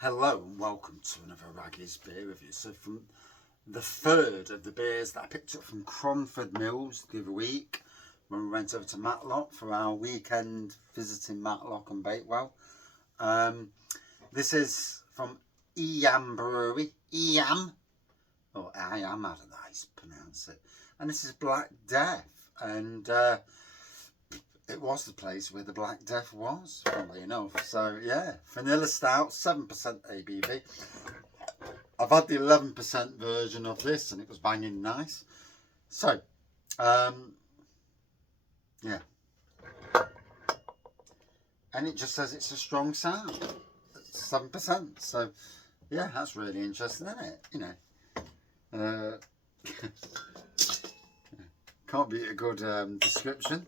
Hello and welcome to another Raggy's beer review. So from the third of the beers that I picked up from Cromford Mills the other week when we went over to Matlock for our weekend visiting Matlock and Bakewell. This is from Eyam Brewery. Eyam, or Eyam, I don't know how you pronounce it. And this is Black Death, and it was the place where the Black Death was, funnily enough. So yeah, Vanilla Stout, 7% ABV. I've had the 11% version of this and it was banging nice. So, yeah. And it just says it's a strong sound. 7%. So, yeah, that's really interesting, isn't it? You know. Can't beat a good description.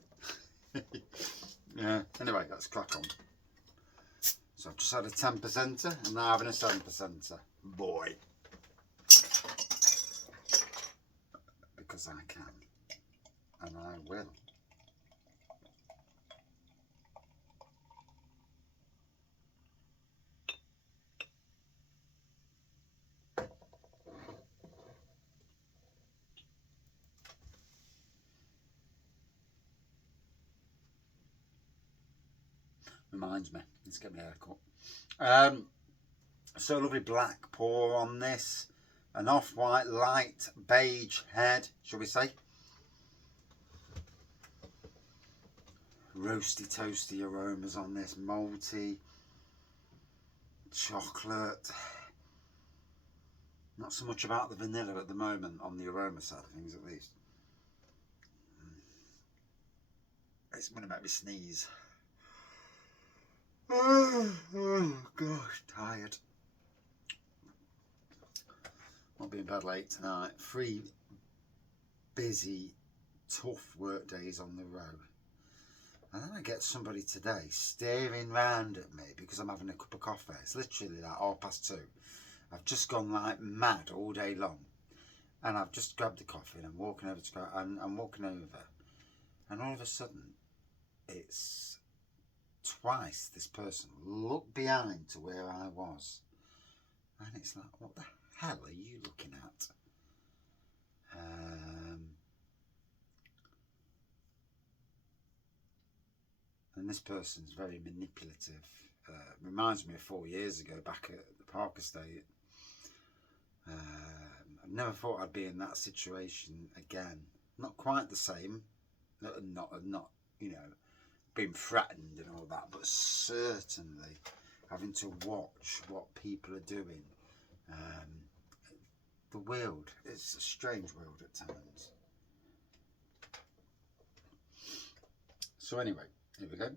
Yeah, anyway, let's crack on. So I've just had a 10%er and now having a 7%er. Boy. Because I can. And I will. Reminds me, let's get my hair cut. So lovely black pour on this, an off-white light beige head, shall we say. Roasty toasty aromas on this, malty, chocolate. Not so much about the vanilla at the moment on the aroma side of things, at least. It's going to make me sneeze. Oh gosh, tired. I'll be in bed late tonight. 3 busy, tough work days on the road. And then I get somebody today staring round at me because I'm having a cup of coffee. It's literally like 2:30. I've just gone like mad all day long. And I've just grabbed the coffee and I'm walking over to go, and I'm walking over. And all of a sudden, it's twice this person looked behind to where I was. And it's like, what the hell are you looking at? And this person's very manipulative. Reminds me of 4 years ago back at the Park Estate. I've never thought I'd be in that situation again. Not quite the same. Not you know, being threatened and all that, but certainly having to watch what people are doing. The world, it's a strange world at times. So anyway, here we go.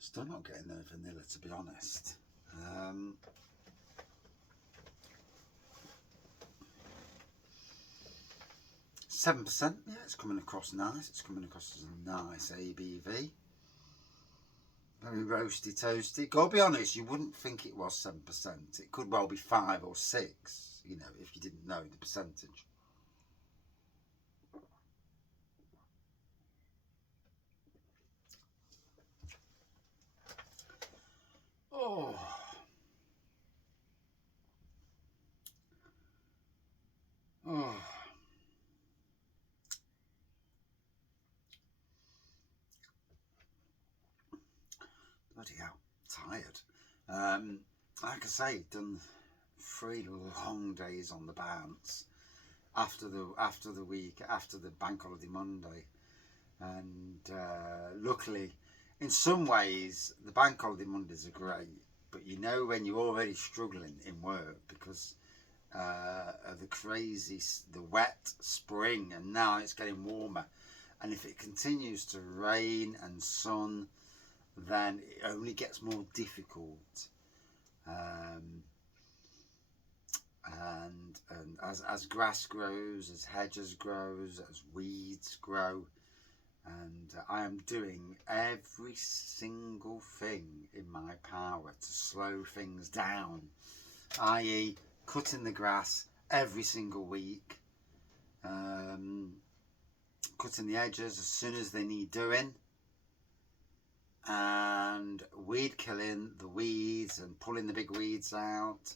Still not getting the vanilla, to be honest. 7%, yeah, it's coming across nice. It's coming across as a nice ABV. Very roasty, toasty. Gotta be honest, you wouldn't think it was 7%. It could well be 5 or 6, you know, if you didn't know the percentage. Oh. Oh. Bloody hell, tired. Like I say, done 3 long days on the bounce after the week, after the bank holiday Monday, and luckily, in some ways, the bank holiday Mondays are great. But you know when you're already struggling in work because of the wet spring, and now it's getting warmer, and if it continues to rain and sun, then it only gets more difficult. And as grass grows, as hedges grows, as weeds grow, and I am doing every single thing in in my power to slow things down, i.e. cutting the grass every single week, cutting the edges as soon as they need doing, and weed killing the weeds and pulling the big weeds out,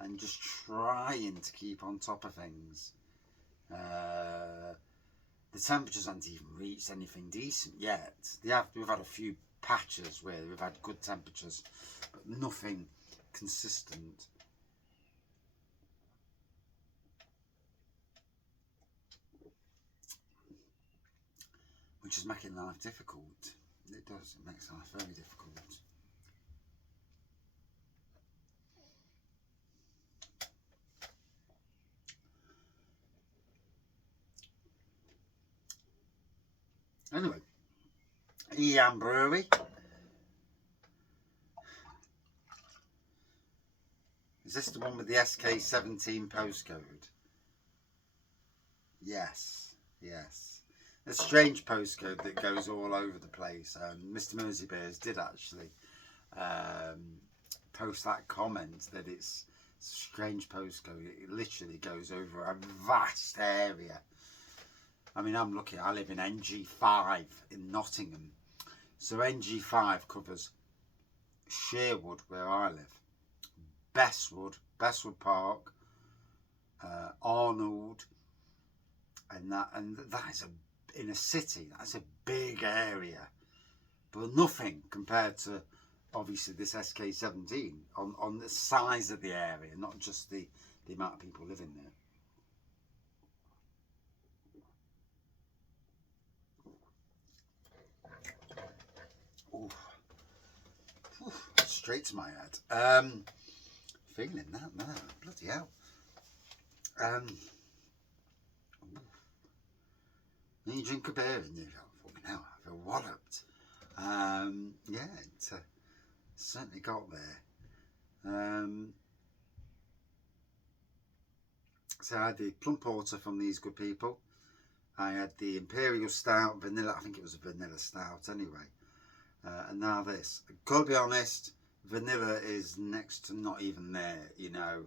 and just trying to keep on top of things. The temperatures haven't even reached anything decent yet. We've had a few patches where we've had good temperatures, but nothing consistent. Which is making life difficult. It does, it makes life very difficult. Anyway, Eyam Brewery. Is this the one with the SK17 postcode? Yes, yes. A strange postcode that goes all over the place. Mr. Mersey Bears did actually post that comment that it's a strange postcode. It literally goes over a vast area. I mean, I'm lucky. I live in NG5 in Nottingham. So NG5 covers Sherwood, where I live, Bestwood Park, Arnold, and that is in a city. That's a big area, but nothing compared to obviously this SK17 on the size of the area, not just the amount of people living there. Ooh. Ooh, straight to my head. Feeling that now, bloody hell. When you drink a beer and you go, fucking hell, I feel walloped. Yeah, it certainly got there. So I had the plum porter from these good people. I had the Imperial Stout, vanilla, I think it was a Vanilla Stout anyway. And now this. I've got to be honest, vanilla is next to not even there, you know.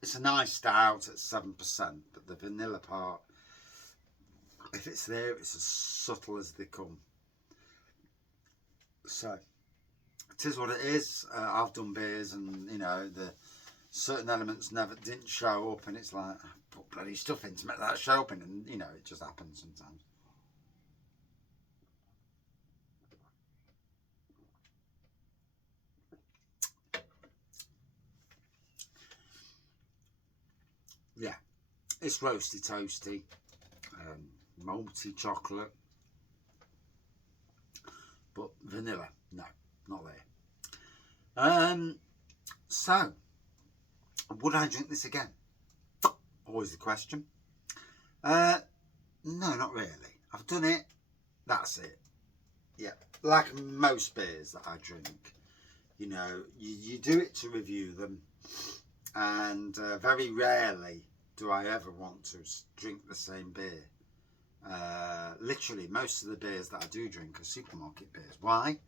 It's a nice stout at 7%, but the vanilla part, if it's there, it's as subtle as they come. So, it is what it is. I've done beers and, you know, the certain elements didn't show up, and it's like, put bloody stuff in to make that show up, and, you know, it just happens sometimes. Yeah, it's roasty toasty, malty chocolate, but vanilla, no, not there. So, would I drink this again? Always the question. No, not really. I've done it, that's it. Yeah, like most beers that I drink, you know, you do it to review them, and very rarely do I ever want to drink the same beer. Literally, most of the beers that I do drink are supermarket beers. Why?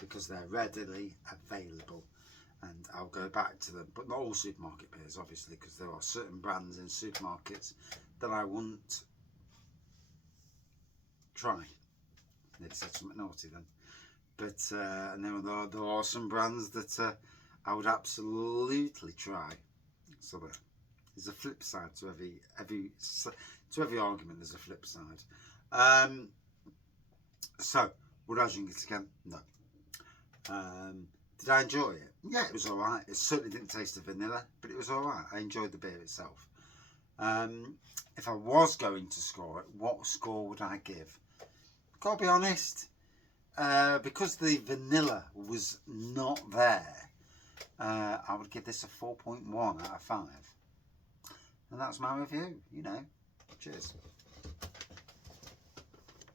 Because they're readily available, and I'll go back to them. But not all supermarket beers, obviously, because there are certain brands in supermarkets that I wouldn't try. Nearly said something naughty then. But and then there are some brands that I would absolutely try. So there's a flip side to every argument. There's a flip side. So would I drink it again? No. Did I enjoy it? Yeah, it was all right. It certainly didn't taste of vanilla, but it was all right. I enjoyed the beer itself. If I was going to score it, what score would I give? Gotta be honest, because the vanilla was not there, I would give this a 4.1 out of 5. And that's my review, you know. Cheers.